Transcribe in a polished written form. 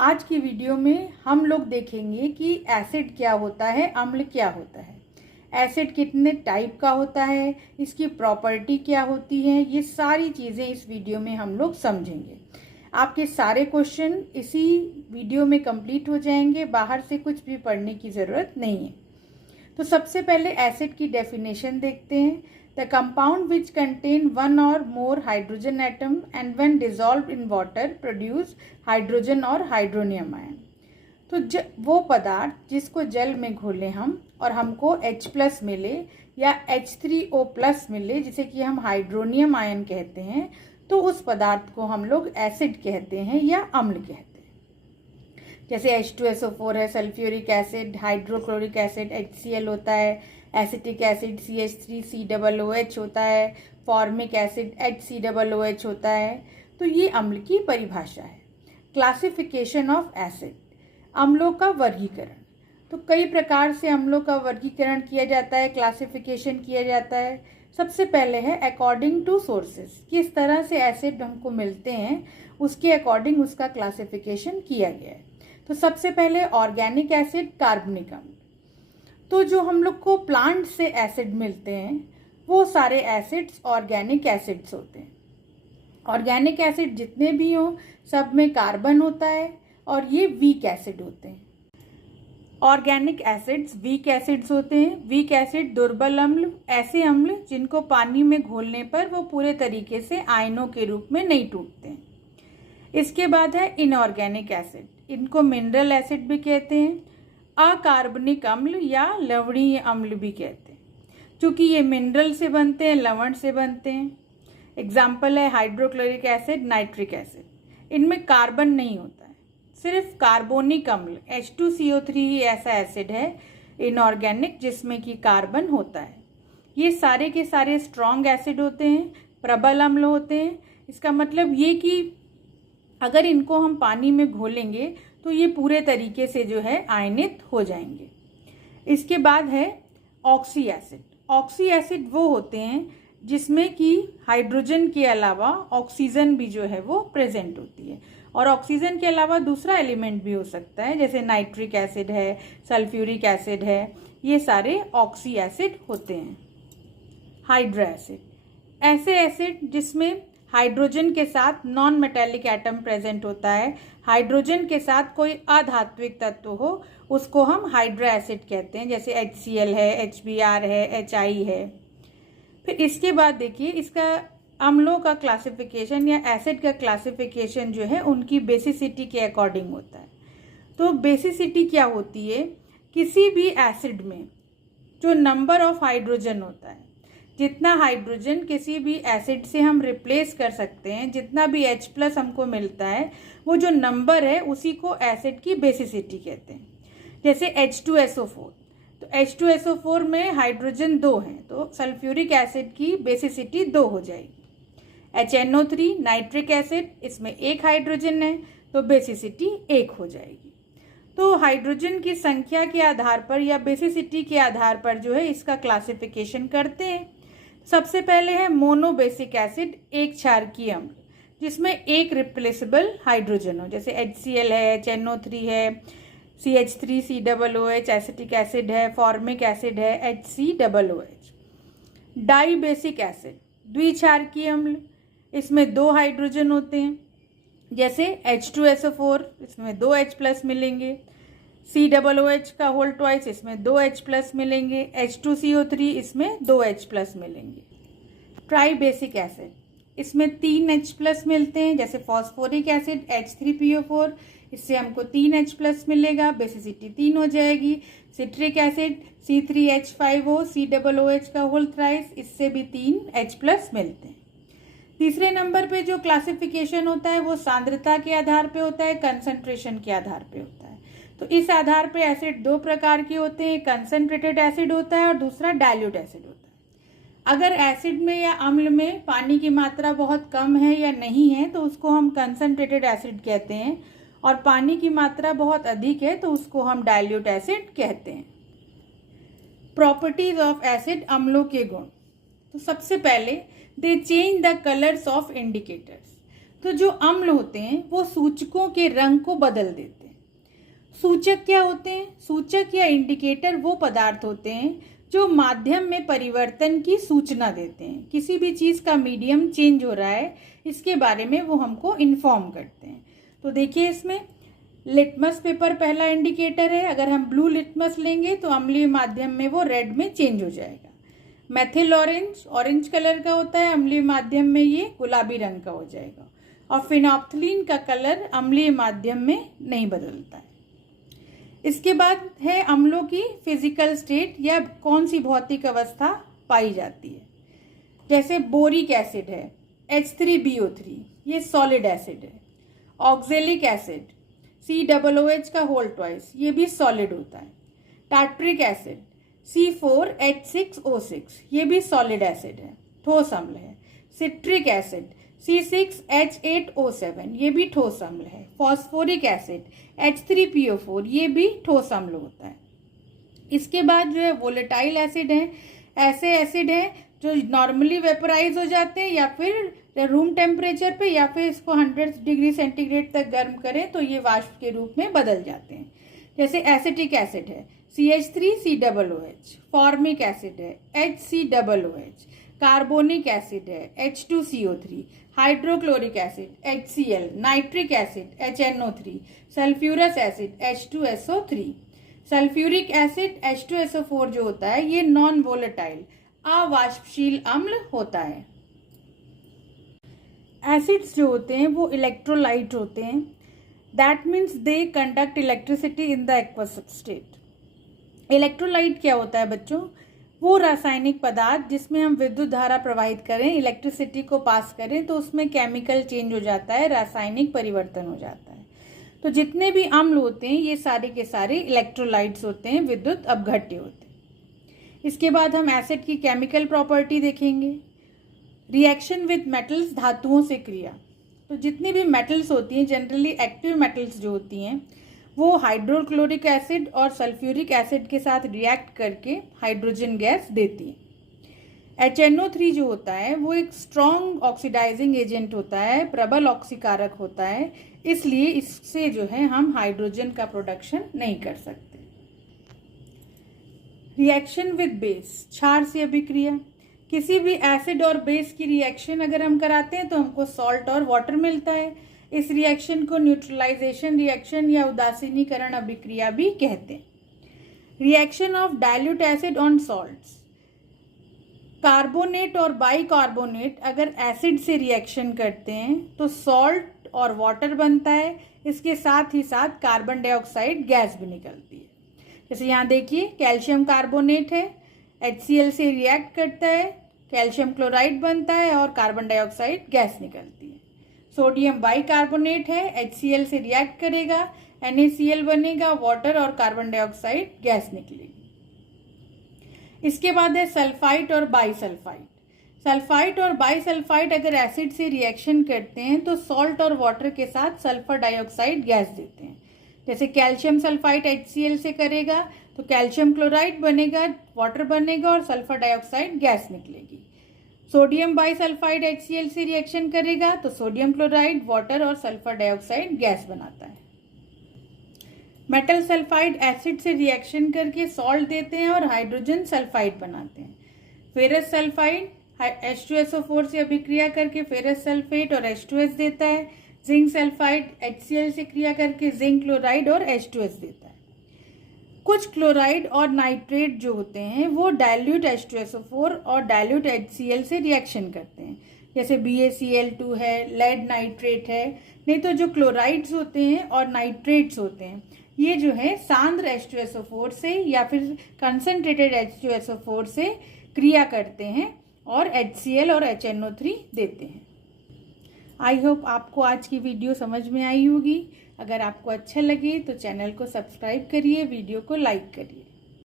आज की वीडियो में हम लोग देखेंगे कि एसिड क्या होता है, अम्ल क्या होता है, एसिड कितने टाइप का होता है, इसकी प्रॉपर्टी क्या होती है। ये सारी चीज़ें इस वीडियो में हम लोग समझेंगे। आपके सारे क्वेश्चन इसी वीडियो में कंप्लीट हो जाएंगे, बाहर से कुछ भी पढ़ने की ज़रूरत नहीं है। तो सबसे पहले एसिड की डेफिनेशन देखते हैं। The compound which contain one और more hydrogen atom and when dissolve in water produce hydrogen और हाइड्रोनियम आयन। तो वो पदार्थ जिसको जल में घोलें हम और हमको H+ मिले या H3O+ मिले, जिसे कि हम हाइड्रोनियम आयन कहते हैं, तो उस पदार्थ को हम लोग एसिड कहते हैं या अम्ल कहते हैं। जैसे H2SO4 है, sulphuric acid, hydrochloric acid HCl होता है, एसिटिक एसिड CH3COOH होता है, फॉर्मिक एसिड HCOOH होता है। तो ये अम्ल की परिभाषा है। क्लासिफिकेशन ऑफ एसिड, अम्लों का वर्गीकरण। तो कई प्रकार से अम्लों का वर्गीकरण किया जाता है, क्लासिफिकेशन किया जाता है। सबसे पहले है अकॉर्डिंग टू सोर्सेस, किस तरह से एसिड हमको मिलते हैं उसके अकॉर्डिंग उसका क्लासिफिकेशन किया गया है। तो सबसे पहले ऑर्गेनिक एसिड, कार्बनिक अम्ल। तो जो हम लोग को प्लांट से एसिड मिलते हैं वो सारे एसिड्स ऑर्गेनिक एसिड्स होते हैं। ऑर्गेनिक एसिड जितने भी हों सब में कार्बन होता है और ये वीक एसिड होते हैं। ऑर्गेनिक एसिड्स वीक एसिड्स होते हैं। वीक एसिड दुर्बल अम्ल, ऐसे अम्ल जिनको पानी में घोलने पर वो पूरे तरीके से आयनों के रूप में नहीं टूटते हैं। इसके बाद है इनऑर्गेनिक एसिड, इनको मिनरल एसिड भी कहते हैं, अकार्बनिक अम्ल या लवणीय अम्ल भी कहते हैं, क्योंकि ये मिनरल से बनते हैं, लवण से बनते हैं। एग्जाम्पल है हाइड्रोक्लोरिक एसिड, नाइट्रिक एसिड। इनमें कार्बन नहीं होता है, सिर्फ कार्बोनिक अम्ल H2CO3 ही ऐसा एसिड है इनऑर्गेनिक जिसमें कि कार्बन होता है। ये सारे के सारे स्ट्रॉन्ग एसिड होते हैं, प्रबल अम्ल होते हैं। इसका मतलब ये कि अगर इनको हम पानी में घोलेंगे तो ये पूरे तरीके से जो है आयनित हो जाएंगे। इसके बाद है ऑक्सी एसिड। ऑक्सी एसिड वो होते हैं जिसमें कि हाइड्रोजन के अलावा ऑक्सीजन भी जो है वो प्रेजेंट होती है, और ऑक्सीजन के अलावा दूसरा एलिमेंट भी हो सकता है, जैसे नाइट्रिक एसिड है, सल्फ्यूरिक एसिड है। ये सारे ऑक्सी एसिड होते हैं। हाइड्रा एसिड, ऐसे एसिड जिसमें हाइड्रोजन के साथ नॉन मेटेलिक एटम प्रेजेंट होता है, हाइड्रोजन के साथ कोई अधात्विक तत्व हो, उसको हम हाइड्रा एसिड कहते हैं, जैसे HCl है, HBr है, HI है। फिर इसके बाद देखिए इसका अम्लों का क्लासिफिकेशन या एसिड का क्लासिफिकेशन जो है उनकी बेसिसिटी के अकॉर्डिंग होता है। तो बेसिसिटी क्या होती है? किसी भी एसिड में जो नंबर ऑफ हाइड्रोजन होता है, जितना हाइड्रोजन किसी भी एसिड से हम रिप्लेस कर सकते हैं, जितना भी H+ हमको मिलता है, वो जो नंबर है उसी को एसिड की बेसिसिटी कहते हैं। जैसे H2SO4, तो H2SO4 में हाइड्रोजन 2 हैं, तो सल्फ्यूरिक एसिड की बेसिसिटी 2 हो जाएगी। HNO3 नाइट्रिक एसिड, इसमें 1 हाइड्रोजन है तो बेसिसिटी 1 हो जाएगी। तो हाइड्रोजन की संख्या के आधार पर या बेसिसिटी के आधार पर जो है इसका क्लासिफिकेशन करते हैं। सबसे पहले है मोनोबेसिक एसिड, एक क्षारकीय अम्ल जिसमें एक रिप्लेसेबल हाइड्रोजन हो, जैसे HCl है, HNO3 है, CH3COOH एसिटिक एसिड है, फॉर्मिक एसिड है, HCOOH। डाई बेसिक एसिड, द्विक्षारकीय अम्ल, इसमें 2 हाइड्रोजन होते हैं, जैसे H2SO4, इसमें 2 H+ मिलेंगे, COOH का होल ट्वाइस, इसमें 2 H+ मिलेंगे, H2CO3, इसमें 2 H+ मिलेंगे। ट्राई बेसिक एसिड, इसमें 3 H+ मिलते हैं, जैसे फॉस्फोरिक एसिड H3PO4, इससे हमको 3 H+ मिलेगा, बेसिसिटी 3 हो जाएगी। सिट्रिक एसिड C3H5O, COOH का होल थ्राइस, इससे भी 3 H+ मिलते हैं। तीसरे नंबर पे जो क्लासिफिकेशन होता है वो सांद्रता के आधार पे होता है, कंसंट्रेशन के आधार पे होता है। तो इस आधार पे एसिड 2 प्रकार के होते हैं, कंसंट्रेटेड एसिड होता है और दूसरा डाइल्यूट एसिड होता है। अगर एसिड में या अम्ल में पानी की मात्रा बहुत कम है या नहीं है तो उसको हम कंसंट्रेटेड एसिड कहते हैं, और पानी की मात्रा बहुत अधिक है तो उसको हम डाइल्यूट एसिड कहते हैं। प्रॉपर्टीज ऑफ एसिड, अम्लों के गुण। तो सबसे पहले दे change the colours of indicators. तो जो अम्ल होते हैं वो सूचकों के रंग को बदल देते हैं। सूचक क्या होते हैं? सूचक या इंडिकेटर वो पदार्थ होते हैं जो माध्यम में परिवर्तन की सूचना देते हैं। किसी भी चीज़ का मीडियम चेंज हो रहा है इसके बारे में वो हमको इन्फॉर्म करते हैं। तो देखिए इसमें लिटमस पेपर पहला इंडिकेटर है। अगर हम ब्लू लिटमस लेंगे तो अम्लीय माध्यम में वो रेड में चेंज हो जाएगा। मेथिल ऑरेंज कलर का होता है, अम्लीय माध्यम में ये गुलाबी रंग का हो जाएगा। और फिनोप्थलीन का कलर अम्लीय माध्यम में नहीं बदलता है। इसके बाद है अम्लों की फिजिकल स्टेट या कौन सी भौतिक अवस्था पाई जाती है। जैसे बोरिक एसिड है H3BO3, ये सॉलिड एसिड है। ऑक्जेलिक एसिड COOH का होल ट्वाइस, ये भी सॉलिड होता है। टार्ट्रिक एसिड C4H6O6, ये भी सॉलिड एसिड है, ठोस अम्ल है। सिट्रिक एसिड C6H8O7, ये भी ठोस अम्ल है। फॉस्फोरिक एसिड H3PO4, ये भी ठोस अम्ल होता है। इसके बाद जो है वोलेटाइल एसिड है, ऐसे एसिड हैं जो नॉर्मली वेपराइज हो जाते हैं या फिर रूम टेम्परेचर पे या फिर इसको 100 डिग्री सेंटीग्रेड तक गर्म करें तो ये वाष्प के रूप में बदल जाते हैं। जैसे एसिटिक एसिड है CH3COOH, फॉर्मिक एसिड है HCOOH, कार्बोनिक एसिड है H2CO3, hydrochloric acid HCl, nitric acid HNO3, sulphurous acid H2SO3। Sulphuric acid H2SO4 जो होता है ये नॉन वोलेटाइल अवाष्पशील अम्ल होता है। एसिड्स जो होते हैं वो इलेक्ट्रोलाइट होते हैं। That means they conduct electricity in the aqueous state. Electrolyte क्या होता है बच्चों? वो रासायनिक पदार्थ जिसमें हम विद्युत धारा प्रवाहित करें, इलेक्ट्रिसिटी को पास करें तो उसमें केमिकल चेंज हो जाता है, रासायनिक परिवर्तन हो जाता है। तो जितने भी अम्ल होते हैं ये सारे के सारे इलेक्ट्रोलाइट्स होते हैं, विद्युत अपघट्य होते हैं। इसके बाद हम एसिड की केमिकल प्रॉपर्टी देखेंगे। रिएक्शन विद मेटल्स, धातुओं से क्रिया। तो जितनी भी मेटल्स होती हैं, जनरली एक्टिव मेटल्स जो होती हैं वो हाइड्रोक्लोरिक एसिड और सल्फ्यूरिक एसिड के साथ रिएक्ट करके हाइड्रोजन गैस देती है। HNO3 जो होता है वो एक स्ट्रॉन्ग ऑक्सीडाइजिंग एजेंट होता है, प्रबल ऑक्सीकारक होता है, इसलिए इससे जो है हम हाइड्रोजन का प्रोडक्शन नहीं कर सकते। रिएक्शन विद बेस, क्षार से अभिक्रिया। किसी भी एसिड और बेस की रिएक्शन अगर हम कराते हैं तो हमको सॉल्ट और वाटर मिलता है। इस रिएक्शन को न्यूट्रलाइजेशन रिएक्शन या उदासीनीकरण अभिक्रिया भी कहते हैं। Reaction of dilute acid on salts. Carbonate और बाइकार्बोनेट अगर एसिड से रिएक्शन करते हैं तो सॉल्ट और वाटर बनता है, इसके साथ ही साथ कार्बन डाइऑक्साइड गैस भी निकलती है। जैसे यहाँ देखिए कैल्शियम कार्बोनेट है, HCl से रिएक्ट करता है, कैल्शियम क्लोराइड बनता है और कार्बन डाइऑक्साइड गैस निकलती है। सोडियम बाइकार्बोनेट है, HCl से रिएक्ट करेगा, NaCl बनेगा, वाटर और कार्बन डाइऑक्साइड गैस निकलेगी। इसके बाद है सल्फाइड और बाइसल्फाइड। सल्फाइड और बाइसल्फाइड अगर एसिड से रिएक्शन करते हैं तो सॉल्ट और वाटर के साथ सल्फर डाइऑक्साइड गैस देते हैं। जैसे कैल्शियम सल्फाइड HCl से करेगा तो कैल्शियम क्लोराइड बनेगा, वाटर बनेगा और सल्फर डाइऑक्साइड गैस निकलेगी। सोडियम बाइसल्फाइड HCl से रिएक्शन करेगा तो सोडियम क्लोराइड, वाटर और सल्फर डाइऑक्साइड गैस बनाता है। मेटल सल्फाइड एसिड से रिएक्शन करके सॉल्ट देते हैं और हाइड्रोजन सल्फाइड बनाते हैं। फेरस सल्फाइड H2SO4 से अभिक्रिया करके फेरस सल्फेट और H2S देता है। जिंक सल्फाइड HCl से क्रिया करके जिंक क्लोराइड और H2S देता है। कुछ क्लोराइड और नाइट्रेट जो होते हैं वो डाइल्यूट H2SO4 और डाइल्यूट HCl से रिएक्शन करते हैं। जैसे BaCl2 है, लेड नाइट्रेट है। नहीं तो जो क्लोराइड्स होते हैं और नाइट्रेट्स होते हैं ये जो है सांद्र H2SO4 से या फिर कंसनट्रेटेड H2SO4 से क्रिया करते हैं और HCl और HNO3 देते हैं। आई होप आपको आज की वीडियो समझ में आई होगी। अगर आपको अच्छा लगे तो चैनल को सब्सक्राइब करिए, वीडियो को लाइक करिए।